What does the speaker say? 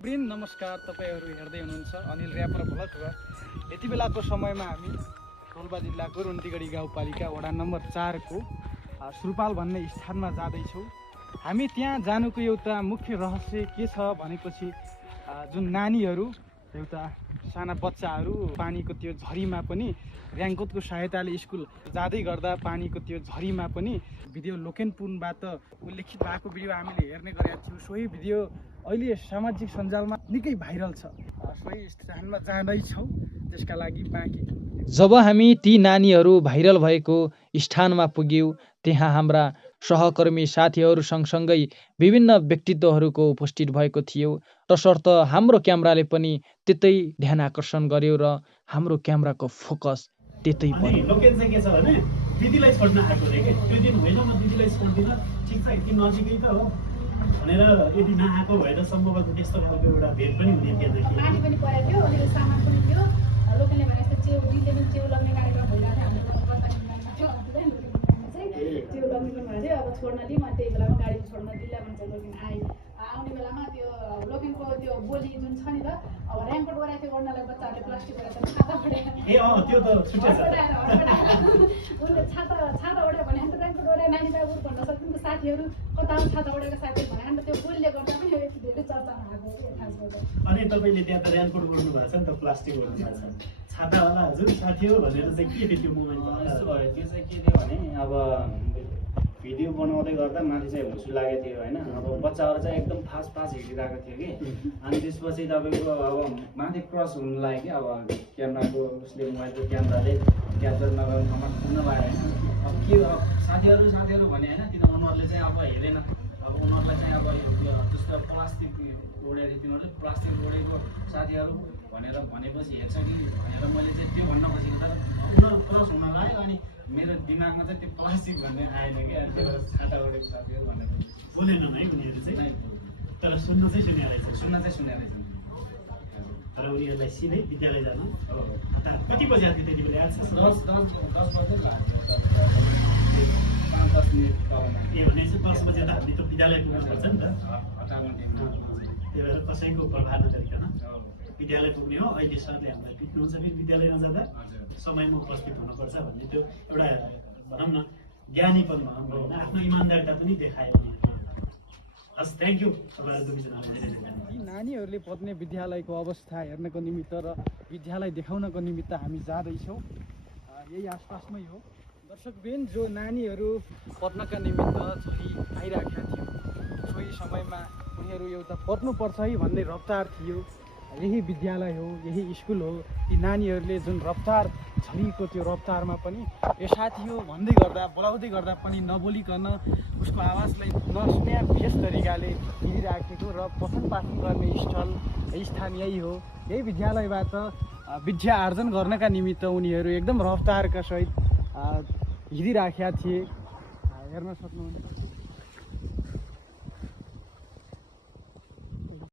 Brin नमस्कार, तपाईहरु हेर्दै हुनुहुन्छ अनिल र्यापर भ्लग र यति बेलाको समयमा हामी रोल्पा जिल्लाको रुन्टीगढी गाउँपालिका वडा नम्बर 4 को सुरपाल भन्ने स्थानमा जाँदैछौँ। हामी त्यहाँ जानुको एउटा मुख्य रहस्य के छ भनेपछि जुन नानीहरू एउटा साना बच्चाहरू पानीको त्यो झरीमा पनि र्याङ्कोटको सहायताले स्कुल जाँदै गर्दा पानीको त्यो झरीमा पनि भिडियो लोकेनपुरबाट उल्लेखित भएको भिडियो हामीले हेर्ने गरेका थियौँ। सोही भिडियो अहिले सामाजिक सञ्जालमा निकै भाइरल छ। सोही स्थानमा जाँदैछौँ, त्यसका लागि बाँकी जब हामी ती नानीहरू भाइरल भएको स्थानमा पुग्यौँ त्यहाँ हाम्रा सहकर्मी साथीहरू सँगसँगै विभिन्न व्यक्तित्वहरूको उपस्थित भएको थियो। तसर्थ हाम्रो क्यामेराले पनि त्यतै ध्यान आकर्षण गर्यो र हाम्रो क्यामेराको फोकस त्यतै पर्यो। लोकेसन चाहिँ के छ भने दिदीलाई छोड्न आएको रे के त्यो दिन होइन, म दिदीलाई छोड्दिनँ, ठिक छ यति नजिकै त हो भनेर यदि नआएको भए त सम्भवतः त्यस्तो खालको एउटा भेट पनि हुने त्यहाँदेखि पानी पनि परेको थियो, अलिकति सामान पनि थियो। लोकलले भने जस्तो च्याउ दिदीले पनि च्याउ लग्ने कार्यक्रम भइरहेको थियो। हाम्रो च्याउ लग्ने पनि भएको थियो। अब छोड्न दिउँ, अनि त्यही बेलामा गाडी छोड्न दिला भन्छ। लोकेन आउने बेलामा त्यो लोकेनको त्यो बोली जुन छ नि त, अब र्याङ्कोट ओराएको थियो गर्नलाई बच्चाहरूले प्लास्टिक ओराएको छाता ओढाएर त्यो त छुट्टै छ। उसले छाता ओढ्यो भने अन्त र्याङ्कोट ओढायो नानी त उ भन्न सक्दैन। साथीहरू कता छाता ओढेको साथी भने अन्त त्यो बोलीले गर्दा पनि यति धेरै चर्चामा आएको खास गरेर। अनि तपाईँले त्यहाँ त र्यानकोट ओढ्नु भएको छ नि त, प्लास्टिक ओढ्नु भएको छ, छातावाला हजुर साथी हो भनेर चाहिँ के थियो त्यो मोमेन्ट? यस्तो भयो, त्यो चाहिँ के थियो भने अब भिडियो बनाउँदै गर्दा माथि चाहिँ हुसु लागेको थियो होइन। अब बच्चाहरू चाहिँ एकदम फास्ट हिँडिरहेको थियो कि। अनि त्यसपछि तपाईँको अब माथि क्रस हुनु लाग्यो कि। अब क्यामेराको उसले मोबाइलको क्यामेराले क्याप्चर नगर्नु ठाउँमा पुग्न लाग्यो होइन। अब के अब साथीहरू भने होइन, तिनीहरू उनीहरूले चाहिँ अब हेरेन। अब उनीहरूलाई चाहिँ अब जस्तो प्लास्टिक ओढेको तिनीहरूले प्लास्टिक ओढेको साथीहरू भनेपछि हेर्छ कि भनेर मैले चाहिँ त्यो भन्न खोजेको। तर उनीहरू क्रस हुन लाग्यो अनि मेरो दिमागमा चाहिँ त्यो प्लास्टिक भन्ने आएन कि। अनि त्यो छाता ओढेको साथीहरू भनेको बोलेन है उनीहरू चाहिँ, तर सुन्न चाहिँ सुने रहेछ। सुनेर चाहिँ तर उनीहरूलाई सिधै विद्यालय जानु कति बजी आएको थियो त्यति बेला याद छ? 10 बजे लाग्यो। 5-10 मिनट ए भने चाहिँ 10 बजे त हामी त विद्यालय पुग्नुपर्छ नि त। हटाउनु दिनु। त्यही भएर कसैको प्रभाव नगरिकन विद्यालय पुग्ने हो। अहिले सरले हामीलाई पिट्नुहुन्छ कि विद्यालय नजाँदा समयमा उपस्थित हुनुपर्छ भन्ने त्यो एउटा भनौँ न ज्ञानीपन भनौँ होइन, आफ्नो इमान्दारिता पनि देखायो भने। हस्, थ्याङ्क यू तपाईँहरू दुवैजनालाई धेरै धेरै धन्यवाद। यी नानीहरूले पढ्ने विद्यालयको अवस्था हेर्नको निमित्त र विद्यालय देखाउनको निमित्त हामी जाँदैछौँ। यही आसपासमै हो दर्शकवृन्द। जो नानीहरू पढ्नका निमित्त झरी आइरहेका थियो, सोही समयमा उनीहरू एउटा पढ्नुपर्छ है भन्ने रफ्तार थियो। यही विद्यालय हो, यही स्कुल हो। ती नानीहरूले जुन रफ्तार झरीको त्यो रफ्तारमा पनि यो साथी हो भन्दै गर्दा बोलाउँदै गर्दा पनि नबोलिकन उसको आवाजलाई नसुने बेस तरिकाले हिँडिराखेको र पठन पाठन गर्ने स्थान यही हो। यही विद्यालयबाट विद्या आर्जन गर्नका निमित्त उनीहरू एकदम रफ्तारका सहित हिँडिराखेका थिए। हेर्न सक्नुहुन्छ।